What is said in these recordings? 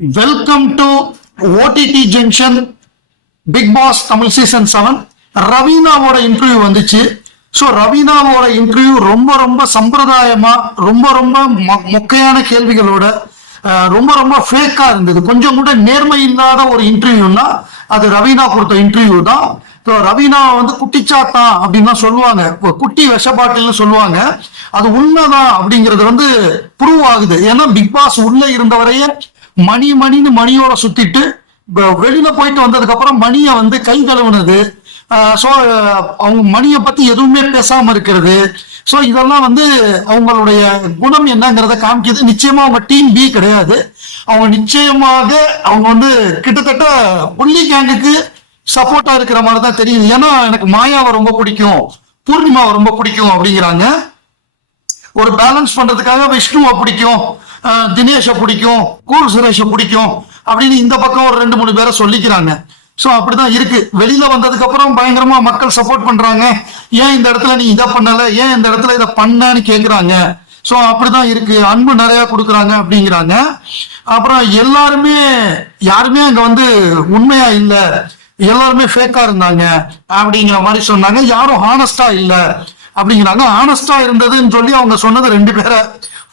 Welcome to OTT junction Bigg Boss Tamil season seven ரவீனாவோட interview வந்துச்சு. So ரவீனாவோட interview ரொம்ப ரொம்ப சம்பிரதாயமா ரொம்ப ரொம்ப மொ- மொக்கையான கேள்விகளோட ரொம்ப ரொம்ப ஃபேக்கா இருந்தது. கொஞ்சம் கூட நேர்மை இல்லாத ஒரு இன்டர்வியூனா அது ரவீனா கொடுத்த இன்டர்வியூ தான். ஸோ ரவீனா வந்து குட்டிச்சாத்தான் அப்படின்னு தான் சொல்லுவாங்க. குட்டி விஷ பாட்டில்னு சொல்லுவாங்க. அது உண்மைதான் அப்படிங்கிறது வந்து ப்ரூவ் ஆகுது. ஏன்னா பிக் பாஸ் உள்ள இருந்தவரையே மணி மணின்னு மணியோட சுத்திட்டு வெளியில போயிட்டு வந்ததுக்கு அப்புறம் மணியை வந்து கை கழுவுனது ஸோ அவங்க மணியை பத்தி எதுவுமே பேசாம இருக்கிறது. ஸோ இதெல்லாம் வந்து அவங்களுடைய குணம் என்னங்கிறத காமிக்குது. நிச்சயமா அவங்க டீம் பி கிடையாது. அவங்க நிச்சயமாக அவங்க வந்து கிட்டத்தட்ட புள்ளி கேங்குக்கு சப்போர்ட்டா இருக்கிற மாதிரி தான் தெரியுது. ஏன்னா எனக்கு மாயாவை ரொம்ப பிடிக்கும். பூர்ணிமாவை ரொம்ப பிடிக்கும் அப்படிங்கிறாங்க. ஒரு பேலன்ஸ் பண்றதுக்காக விஷ்ணுவை பிடிக்கும். தினேஷை பிடிக்கும் கூல் சுரேஷை பிடிக்கும் அப்படின்னு இந்த பக்கம் ஒரு ரெண்டு மூணு பேரை சொல்லிக்கிறாங்க. சோ அப்படிதான் இருக்கு. வெளியில வந்ததுக்கு அப்புறம் பயங்கரமா மக்கள் சப்போர்ட் பண்றாங்க. ஏன் இந்த இடத்துல நீ இதை பண்ணல? ஏன் இந்த இடத்துல இதை பண்ணன்னு கேக்குறாங்க. சோ அப்படிதான் இருக்கு. அன்பு நிறைய கொடுக்குறாங்க அப்படிங்கிறாங்க. அப்புறம் எல்லாருமே யாருமே அங்க வந்து உண்மையா இல்ல. எல்லாருமே ஃபேக்கா இருந்தாங்க அப்படிங்கிற மாதிரி சொன்னாங்க. யாரும் ஹானஸ்டா இல்ல அப்படிங்கிறாங்க. ஹானஸ்டா இருந்ததுன்னு சொல்லி அவங்க சொன்னது ரெண்டு பேரை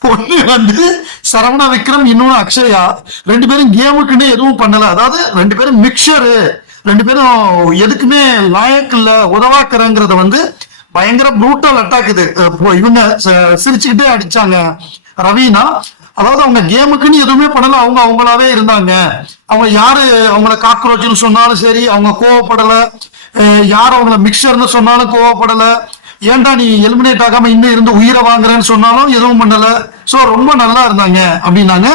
ஒண்ணு வந்து சரவணா விக்ரம் இன்னொன்னு அக்ஷயா. ரெண்டு பேரும் கேமுக்குன்னு எதுவும் பண்ணல. அதாவது ரெண்டு பேரும் மிக்சரு ரெண்டு பேரும் எதுக்குமே லாயக்கு இல்ல உதவாக்குறங்கிறத வந்து பயங்கர ப்ரூட்டல் அட்டாக் இது. இவங்க ச- சிரிச்சுக்கிட்டே அடிச்சாங்க. ரவீனா அதாவது அவங்க கேமுக்குன்னு எதுவுமே பண்ணல. அவங்க அவங்களாவே இருந்தாங்க. அவங்க யாரு அவங்கள காக்ரோச்சுன்னு சொன்னாலும் சரி அவங்க கோவப்படல. யார் அவங்கள மிக்சர்னு சொன்னாலும் கோவப்படல. ஏன்டா நீ எலிமினேட் ஆகாம இன்னும் இருந்து உயிரை வாங்குறேன்னு சொன்னாலும் எதுவும் பண்ணல. சோ ரொம்ப நல்லா இருந்தாங்க அப்படின்னாங்க.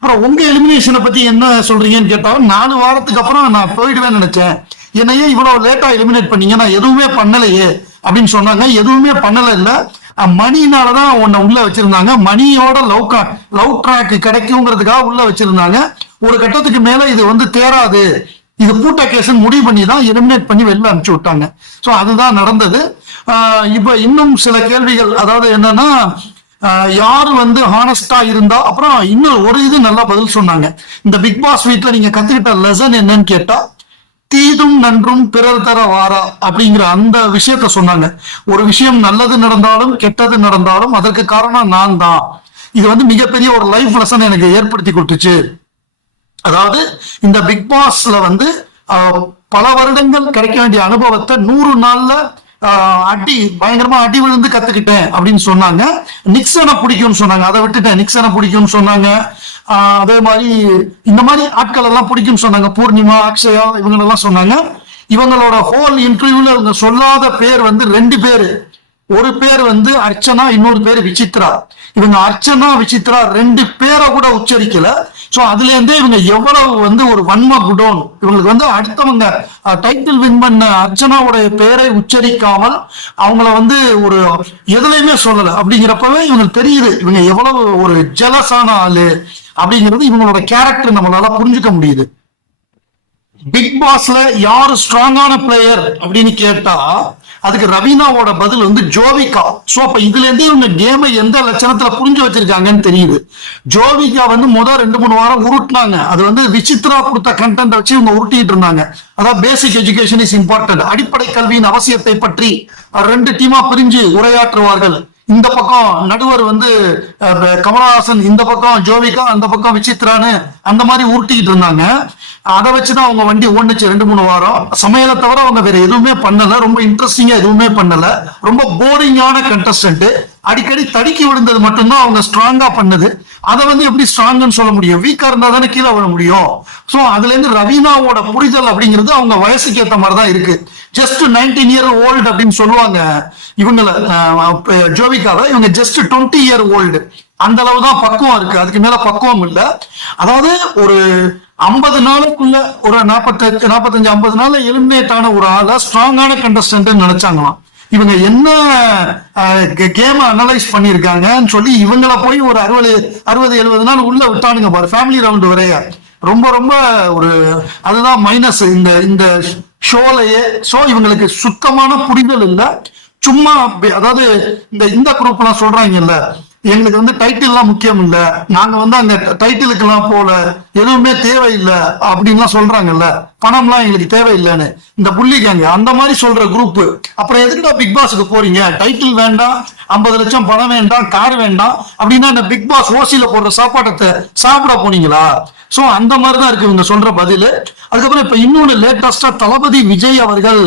அப்புறம் உங்க எலிமினேஷனை பத்தி என்ன சொல்றீங்கன்னு கேட்டாலும் நாலு வாரத்துக்கு அப்புறம் நான் போயிடுவேன்னு நினைச்சேன். என்னையே இவ்வளவு லேட்டா எலிமினேட் பண்ணீங்க நான் எதுவுமே பண்ணலையே அப்படின்னு சொன்னாங்க. எதுவுமே பண்ணல இல்ல. அஹ் மணினாலதான் உன்னை உள்ள வச்சிருந்தாங்க. மணியோட லவ் லவ் ட்ராக் கிடைக்குங்கிறதுக்காக உள்ள வச்சிருந்தாங்க. ஒரு கட்டத்துக்கு மேல இது வந்து தேராது இது பூட்டா கேஸ் முடிவு பண்ணி தான் எலிமினேட் பண்ணி வெளில அனுப்பிச்சு விட்டாங்க. ஸோ அதுதான் நடந்தது. இப்போ இன்னும் சில கேள்விகள் அதாவது என்னன்னா யார் வந்து ஹானஸ்டா இருந்தா அப்புறம் இன்னும் ஒரு இது நல்லா பதில் சொன்னாங்க. இந்த பிக் பாஸ் வீட்டில் நீங்க கத்துக்கிட்ட லெசன் என்னன்னு கேட்டா தீதும் நன்றும் பிறர் தர வாரா அப்படிங்கிற அந்த விஷயத்த சொன்னாங்க. ஒரு விஷயம் நல்லது நடந்தாலும் கெட்டது நடந்தாலும் அதற்கு காரணம் நான் தான். இது வந்து மிகப்பெரிய ஒரு லைஃப் லெசன் எனக்கு ஏற்படுத்தி கொடுத்துச்சு. அதாவது இந்த பிக் பாஸ்ல வந்து பல வருடங்கள் கிடைக்க வேண்டிய அனுபவத்தை நூறு நாள்ல அடி பயங்கரமா அடி விழுந்து கத்துக்கிட்டேன் அப்படின்னு சொன்னாங்க. நிக்சனை பிடிக்கும்னு சொன்னாங்க. அதை விட்டுட்டேன். நிக்சனை பிடிக்கும்னு சொன்னாங்க. அதே மாதிரி இந்த மாதிரி ஆட்கள் எல்லாம் பிடிக்கும்னு சொன்னாங்க. பூர்ணிமா அக்ஷயா இவங்களெல்லாம் சொன்னாங்க. இவங்களோட ஹோல் இன்டர்வியூல இவங்க சொல்லாத பேர் வந்து ரெண்டு பேரு. ஒரு பேர் வந்து அர்ச்சனா இன்னொரு பேர் விசித்ரா. இவங்க அர்ச்சனா விசித்ரா ரெண்டு பேரை கூட உச்சரிக்கல. ஸோ அதுல இருந்தே இவங்க எவ்வளவு வந்து ஒரு வன்ம குடோன். இவங்களுக்கு வந்து அடுத்தவங்க டைட்டில் வின் பண்ண அர்ச்சனாவுடைய பெயரை உச்சரிக்காமல் அவங்கள வந்து ஒரு எதுலையுமே சொல்லலை. அப்படிங்கிறப்பவே இவங்களுக்கு தெரியுது இவங்க எவ்வளவு ஒரு ஜெலஸான ஆளு அப்படிங்கிறது இவங்களோட கேரக்டர் நம்மளால புரிஞ்சுக்க முடியுது. பிக் பாஸ்ல யாரு ஸ்ட்ராங்கான பிளேயர் அப்படின்னு கேட்டா அதுக்கு ரவீனாவோட பதில் வந்து ஜோவிகா. சோ அப்ப இதுல இருந்தே இவங்க கேமை எந்த லட்சணத்துல புரிஞ்சு வச்சிருக்காங்கன்னு தெரியுது. ஜோவிகா வந்து முதல் ரெண்டு மூணு வாரம் உருட்டினாங்க. அது வந்து விசித்ரா கொடுத்த கண்டென்ட் வச்சு இவங்க உருட்டிட்டு இருந்தாங்க. அதாவது பேசிக் எஜுகேஷன் இஸ் இம்பார்ட்டன்ட் அடிப்படை கல்வியின் அவசியத்தை பற்றி ரெண்டு டீமா பிரிஞ்சு உரையாற்றுவார்கள். இந்த பக்கம் நடுவர் வந்து கமலஹாசன் இந்த பக்கம் ஜோவிகா அந்த பக்கம் விசித்ரான்னு அந்த மாதிரி உருட்டிக்கிட்டு இருந்தாங்க. அதை வச்சுதான் அவங்க வண்டி ஓடுச்சு ரெண்டு மூணு வாரம். சமையலை தவிர அவங்க வேற எதுவுமே பண்ணல. ரொம்ப இன்ட்ரெஸ்டிங்கா எதுவுமே பண்ணல. ரொம்ப போரிங்கான கண்டஸ்டன்ட் அடிக்கடி தடுக்கி விழுந்தது மட்டும்தான் அவங்க ஸ்ட்ராங்கா பண்ணது. அதை வந்து எப்படி ஸ்ட்ராங்னு சொல்ல முடியும்? வீக்கா இருந்தா தானே கீழே விழ முடியும். சோ அதுல இருந்து ரவீனாவோட புரிதல் அப்படிங்கிறது அவங்க வயசுக்கு ஏத்த மாதிரி தான் இருக்கு. ஜஸ்ட் நைன்டீன் இயர் ஓல்டு அப்படின்னு சொல்லுவாங்க. இவங்கள ஜோவிக்காவை இவங்க ஜஸ்ட் டுவெண்ட்டி இயர் ஓல்டு அந்த அளவு தான் பக்குவம் இருக்கு. அதுக்கு மேல பக்குவம் இல்ல. அதாவது ஒரு ஐம்பது நாளுக்குள்ள ஒரு நாற்பத்தஞ்சு நாற்பத்தஞ்சு ஐம்பது நாள்ல எலிமினேட் ஆன ஒரு ஆளை ஸ்ட்ராங்கான கண்டஸ்டன்ட் நினைச்சாங்களாம். இவங்க என்ன கேம் அனலைஸ் பண்ணிருக்காங்கன்னு சொல்லி இவங்கள போய் ஒரு அறுபது அறுபது எழுபது நாள் உள்ள விட்டானுங்க பாரு. ஃபேமிலி ரவுண்ட் வரைய. ரொம்ப ரொம்ப ஒரு அதுதான் மைனஸ் இந்த இந்த ஷோலையே ஸோ இவங்களுக்கு சுத்தமான புரிதல் இல்லை. சும்மா அப்படி- அதாவது இந்த இந்த குரூப் எல்லாம் சொல்றாங்கல்ல எங்களுக்கு வந்து டைட்டில் எல்லாம் முக்கியம் இல்ல. நாங்க வந்து அங்க டைட்டிலுக்கு எல்லாம் போல எதுவுமே தேவையில்லை அப்படின்லாம் சொல்றாங்கல்ல. பணம்லாம் எங்களுக்கு தேவையில்லைன்னு. இந்த புள்ளிக்காங்க அந்த மாதிரி சொல்ற குரூப் அப்புறம் எதுக்குடா பிக் பாஸுக்கு போறீங்க? டைட்டில் வேண்டாம். ஐம்பது லட்சம் பணம் வேண்டாம் கார் வேண்டாம் அப்படின்னா இந்த பிக் பாஸ் ஓசியில போடுற சாப்பாட்டத்தை சாப்பிட போனீங்களா? சோ அந்த மாதிரி தான் இருக்கு இவங்க சொல்ற பதில். அதுக்கப்புறம் இப்ப இன்னொன்னு லேட்டஸ்டா தளபதி விஜய் அவர்கள்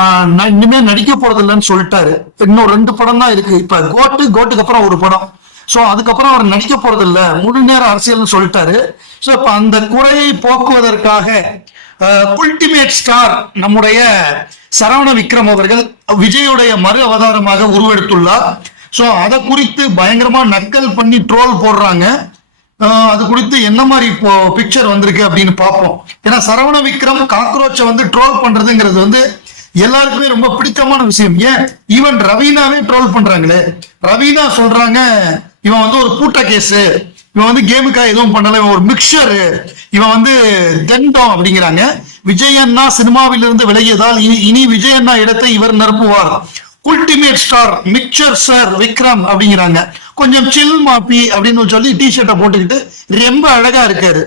ஆஹ், இனிமே நடிக்க போறது இல்லைன்னு சொல்லிட்டாரு. இன்னும் ரெண்டு படம் தான் இருக்கு. இப்ப கோட்டு கோட்டுக்கு அப்புறம் ஒரு படம். சோ அதுக்கப்புறம் அவர் நடிக்க போறது இல்ல முழு நேர அரசியல்னு சொல்லிட்டாரு. சோ இப்ப அந்த குறையை போக்குவதற்காக அல்டிமேட் ஸ்டார் நம்முடைய சரவண விக்ரம் அவர்கள் விஜயுடைய மறு அவதாரமாக உருவெடுத்துள்ளார். ஸோ அதை குறித்து பயங்கரமா நக்கல் பண்ணி ட்ரோல் போடுறாங்க. அது குறித்து என்ன மாதிரி இப்போ பிக்சர் வந்திருக்கு அப்படின்னு பார்ப்போம். ஏன்னா சரவண விக்ரம் காக்ரோச்சை வந்து ட்ரோல் பண்றதுங்கிறது வந்து எல்லாருக்குமே ரொம்ப பிடித்தமான விஷயம். ஏன்? ஈவன் ரவீனாவே ட்ரோல் பண்றாங்களே. ரவீனா சொல்றாங்க இவன் வந்து ஒரு பூட்ட கேஸ். இவன் வந்து கேமுக்காக எதுவும் பண்ணல. இவன் ஒரு மிக்சர் இவன் வந்து தண்டம் அப்படிங்கிறாங்க. விஜயண்ணா சினிமாவிலிருந்து விலகியதால் இனி இனி விஜயண்ணா இடத்தை இவர் நிரப்புவார். உல்டிமேட் ஸ்டார் மிக்சர் சார் விக்ரம் அப்படிங்கிறாங்க. கொஞ்சம் சில் மாப்பி அப்படின்னு சொல்லி டி ஷர்ட்டை போட்டுக்கிட்டு ரொம்ப அழகா இருக்காரு.